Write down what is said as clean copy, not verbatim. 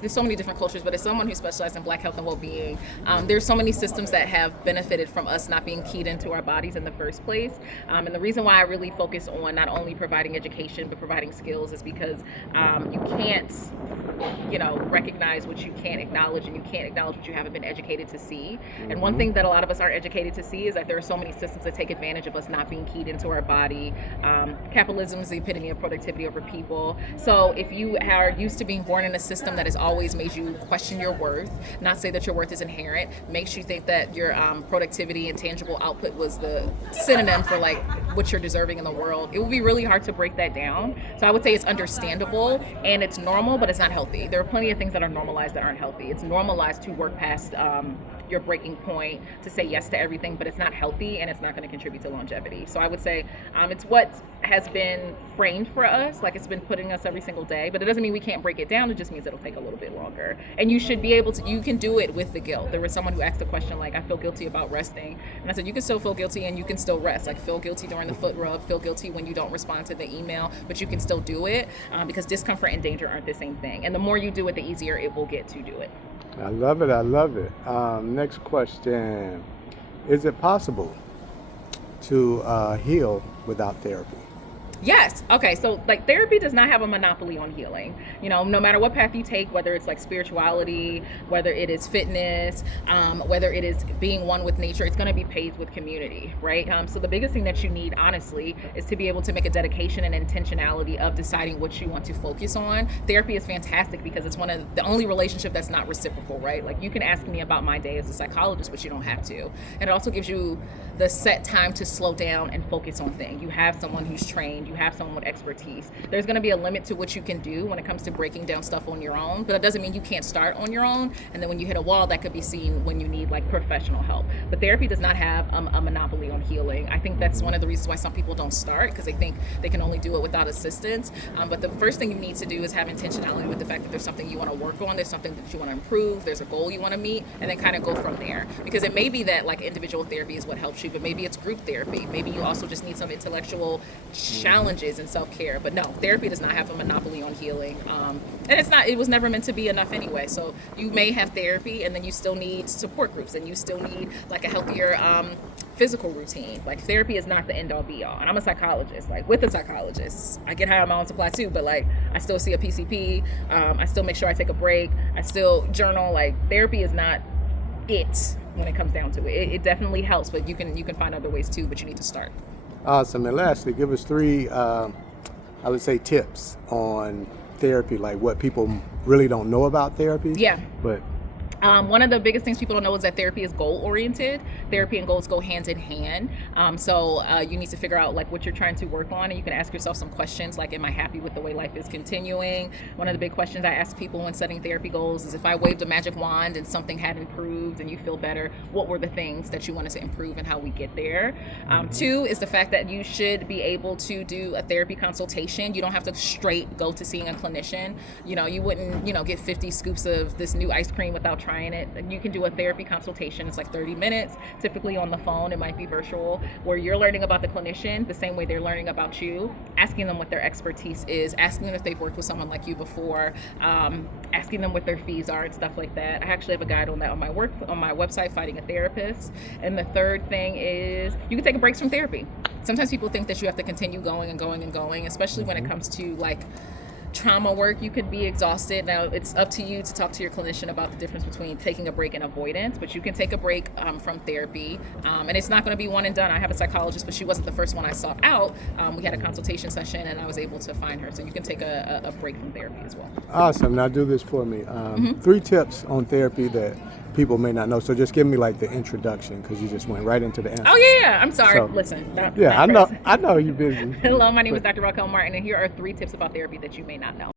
there's so many different cultures, but as someone who specializes in Black health and well-being, there's so many systems that have benefited from us not being keyed into our bodies in the first place. And the reason why I really focus on not only providing education but providing skills is because you can't, recognize what you can't acknowledge, and you can't acknowledge what you haven't been educated to see. And one thing that a lot of us aren't educated to see is that there are so many systems that take advantage of us not being keyed into our body. Capitalism is the epitome of productivity over people. So if you are used to being born in a system that has always made you question your worth, not say that your worth is inherent, makes you think that your productivity and tangible output was the synonym for like what you're deserving in the world, it will be really hard to break that down. So I would say it's understandable and it's normal, but it's not healthy. There are plenty of things that are normalized that aren't healthy. It's normalized to work past your breaking point, to say yes to everything, but it's not healthy and it's not going to contribute to longevity. So I would say it's what has been framed for us, like it's been putting us every single day, but it doesn't mean we can't break it down. It just means it'll take a little bit longer. And you should be able to, you can do it with the guilt. There was someone who asked a question like, I feel guilty about resting. And I said, you can still feel guilty and you can still rest. Like feel guilty during the foot rub, feel guilty when you don't respond to the email, but you can still do it because discomfort and danger aren't the same thing. And the more you do it, the easier it will get to do it. I love it. I love it. Next question. Is it possible to heal without therapy? Yes. Okay. So like therapy does not have a monopoly on healing. No matter what path you take, whether it's like spirituality, whether it is fitness, whether it is being one with nature, it's going to be paved with community, right? So the biggest thing that you need, honestly, is to be able to make a dedication and intentionality of deciding what you want to focus on. Therapy is fantastic because it's one of the only relationship that's not reciprocal, right? Like you can ask me about my day as a psychologist, but you don't have to. And it also gives you the set time to slow down and focus on things. You have someone who's trained, you have someone with expertise. There's going to be a limit to what you can do when it comes to breaking down stuff on your own, but that doesn't mean you can't start on your own. And then when you hit a wall, that could be seen when you need like professional help. But therapy does not have a monopoly on healing. I think that's one of the reasons why some people don't start, because they think they can only do it without assistance. But the first thing you need to do is have intentionality with the fact that there's something you want to work on, there's something that you want to improve, there's a goal you want to meet, and then kind of go from there. Because it may be that like individual therapy is what helps you, but maybe it's group therapy. Maybe you also just need some intellectual challenges and self-care. But no, therapy does not have a monopoly on healing. And it was never meant to be enough anyway. So you may have therapy and then you still need support groups and you still need like a healthier physical routine. Like therapy is not the end all be all. And I'm a psychologist, like with a psychologist. I get high on my own supply too, but like I still see a PCP. I still make sure I take a break. I still journal. Like therapy is not it when it comes down to it. It definitely helps, but you can find other ways too, but you need to start. Awesome. And lastly, give us three, I would say, tips on therapy, like what people really don't know about therapy. Yeah. But one of the biggest things people don't know is that therapy is goal-oriented. Therapy and goals go hand in hand. So you need to figure out like what you're trying to work on, and you can ask yourself some questions like, am I happy with the way life is continuing? One of the big questions I ask people when setting therapy goals is, if I waved a magic wand and something had improved and you feel better, what were the things that you wanted to improve and how we get there? Two is the fact that you should be able to do a therapy consultation. You don't have to straight go to seeing a clinician. You wouldn't, get 50 scoops of this new ice cream without trying it. You can do a therapy consultation. It's like 30 minutes, typically on the phone. It might be virtual, where you're learning about the clinician the same way they're learning about you, asking them what their expertise is, asking them if they've worked with someone like you before, asking them what their fees are and stuff like that. I actually have a guide on that on my website, Finding a Therapist. And the third thing is you can take a break from therapy. Sometimes people think that you have to continue going and going and going, especially when it comes to like trauma work. You could be exhausted. Now it's up to you to talk to your clinician about the difference between taking a break and avoidance, but you can take a break from therapy, and it's not going to be one and done. I have a psychologist, but she wasn't the first one I sought out. We had a consultation session and I was able to find her, so you can take a break from therapy as well. Awesome. Now do this for me. 3 tips on therapy that people may not know. So just give me like the introduction, because you just went right into the answer. Oh yeah, I'm sorry. So, listen. I know you're busy. Hello, my name is Dr. Raquel Martin, and here are 3 tips about therapy that you may not know.